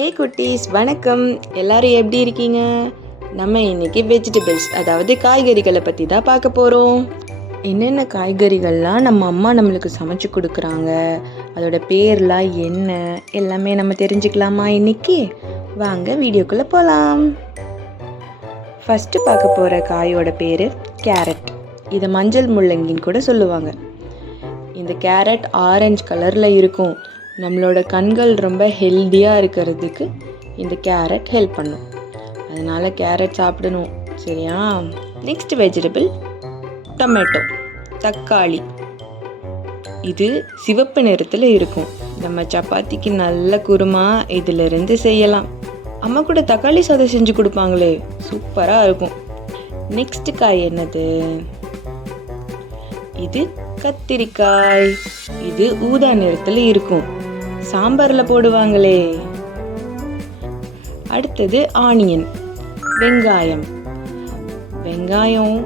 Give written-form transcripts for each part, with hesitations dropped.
ஹே குட்டீஸ், வணக்கம். எல்லாரும் எப்படி இருக்கீங்க? நம்ம இன்னைக்கு வெஜிடபிள்ஸ், அதாவது காய்கறிகளை பற்றி தான் பார்க்க போகிறோம். என்னென்ன காய்கறிகள்லாம் நம்ம அம்மா நம்மளுக்கு சமைச்சு கொடுக்குறாங்க, அதோட பேர்லாம் என்ன, எல்லாமே நம்ம தெரிஞ்சுக்கலாமா இன்னைக்கு? வாங்க வீடியோக்குள்ளே போகலாம். ஃபஸ்ட்டு பார்க்க போகிற காயோட பேர் கேரட். இதை மஞ்சள் முள்ளங்கின்னு கூட சொல்லுவாங்க. இந்த கேரட் ஆரஞ்சு கலரில் இருக்கும். நம்மளோட கண்கள் ரொம்ப ஹெல்த்தியாக இருக்கிறதுக்கு இந்த கேரட் ஹெல்ப் பண்ணும். அதனால் கேரட் சாப்பிடணும், சரியா? நெக்ஸ்ட் வெஜிடபிள் டொமேட்டோ, தக்காளி. இது சிவப்பு நிறத்தில் இருக்கும். நம்ம சப்பாத்திக்கு நல்ல குருமா இதிலிருந்து செய்யலாம். அம்மா கூட தக்காளி சாதம் செஞ்சு கொடுப்பாங்களே, சூப்பராக இருக்கும். நெக்ஸ்ட் காய் என்னது? இது கத்திரிக்காய். இது ஊதா நிறத்தில் இருக்கும். சாம்பாரில் போடுவாங்களே. அடுத்தது ஆனியன், வெங்காயம். வெங்காயம்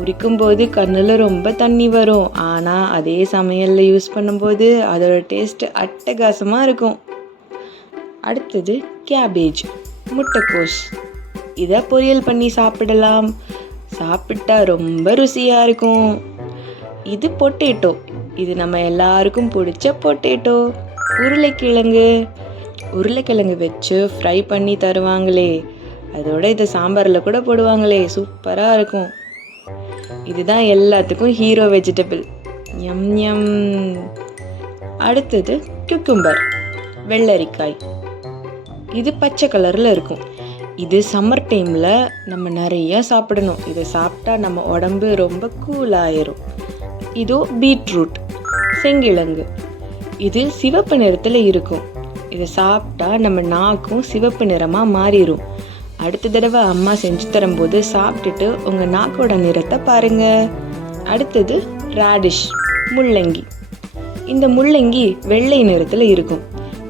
உரிக்கும் போது கண்ணில் ரொம்ப தண்ணி வரும். ஆனால் அதே சமையலில் யூஸ் பண்ணும்போது அதோட டேஸ்ட் அட்டகாசமாக இருக்கும். அடுத்தது கேபேஜ், முட்டைக்கோஸ். இதை பொரியல் பண்ணி சாப்பிடலாம். சாப்பிட்டா ரொம்ப ருசியாக இருக்கும். இது பொட்டேட்டோ. இது நம்ம எல்லாருக்கும் பிடிச்ச பொட்டேட்டோ. உருளைக்கிழங்கு வச்சு ஃப்ரை பண்ணி தருவாங்களே, அதோட இதை சாம்பாரில் கூட போடுவாங்களே, சூப்பராக இருக்கும். இதுதான் எல்லாத்துக்கும் ஹீரோ வெஜிடபிள். யம் யம். அடுத்தது குக்கும்பர், வெள்ளரிக்காய். இது பச்சை கலரில் இருக்கும். இது சம்மர் டைமில் நம்ம நிறையா சாப்பிடணும். இதை சாப்பிட்டா நம்ம உடம்பு ரொம்ப கூலாயிரும். இதோ பீட்ரூட், செங்கிழங்கு. இது சிவப்பு நிறத்தில் இருக்கும். இதை சாப்பிட்டா நம்ம நாக்கும் சிவப்பு நிறமாக மாறிடும். அடுத்த தடவை அம்மா செஞ்சு தரும்போது சாப்பிட்டுட்டு உங்கள் நாக்கோட நிறத்தை பாருங்க. அடுத்தது ராடிஷ், முள்ளங்கி. இந்த முள்ளங்கி வெள்ளை நிறத்தில் இருக்கும்.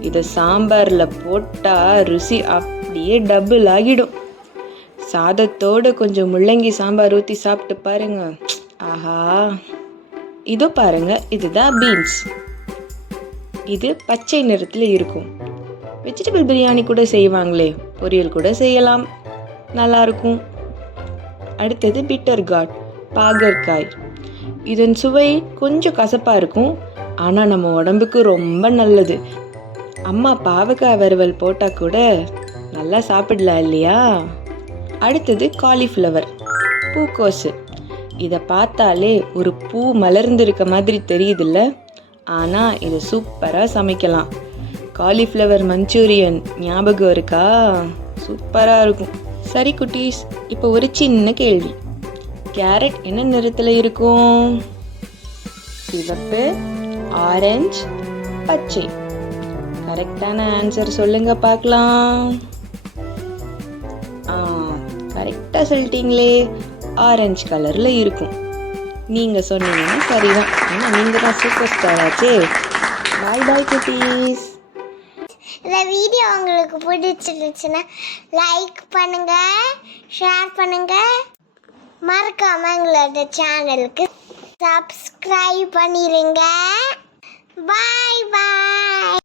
இதை சாம்பாரில் போட்டால் ருசி அப்படியே டபுள் ஆகிடும். சாதத்தோடு கொஞ்சம் முள்ளங்கி சாம்பார் ஊற்றி சாப்பிட்டு பாருங்க, ஆஹா. இதோ பாருங்க, இதுதான் பீன்ஸ். இது பச்சை நிறத்தில் இருக்கும். வெஜிடபிள் பிரியாணி கூட செய்வாங்களே, பொரியல் கூட செய்யலாம், நல்லா இருக்கும். அடுத்தது பிட்டர் கார்ட், பாகற்காய். இதன் சுவை கொஞ்சம் கசப்பாக இருக்கும், ஆனால் நம்ம உடம்புக்கு ரொம்ப நல்லது. அம்மா பாவக்காய் வறுவல் போட்டால் கூட நல்லா சாப்பிடலாம் இல்லையா? அடுத்தது காலிஃப்ளவர், பூக்கோசு. இதை பார்த்தாலே ஒரு பூ மலர்ந்திருக்க மாதிரி தெரியுதுல்ல, ஆனால் இதை சூப்பராக சமைக்கலாம். காலிஃப்ளவர் மஞ்சூரியன் ஞாபகம் இருக்கா? சூப்பராக இருக்கும். சரி குட்டீஸ், இப்போ ஒரு சின்ன கேள்வி. கேரட் என்ன நிறத்தில் இருக்கும்? சிவப்பு, ஆரஞ்சு, பச்சை. கரெக்டான ஆன்சர் சொல்லுங்க பார்க்கலாம். கரெக்டாக சொல்லிட்டீங்களே, ஆரஞ்சு கலரில் இருக்கும். நீங்கள் சொன்னீங்கன்னா சரிதான். ஆனால் நீங்கள் தான் சூப்பர் ஸ்டார் ஆச்சே. பாய் பாய் குட்டீஸ். இந்த வீடியோ உங்களுக்கு பிடிச்சிருந்துச்சுன்னா லைக் பண்ணுங்கள், ஷேர் பண்ணுங்கள், மறக்காமல் எங்களோட சேனலுக்கு சப்ஸ்கிரைப் பண்ணிடுங்க. பாய் பாய்.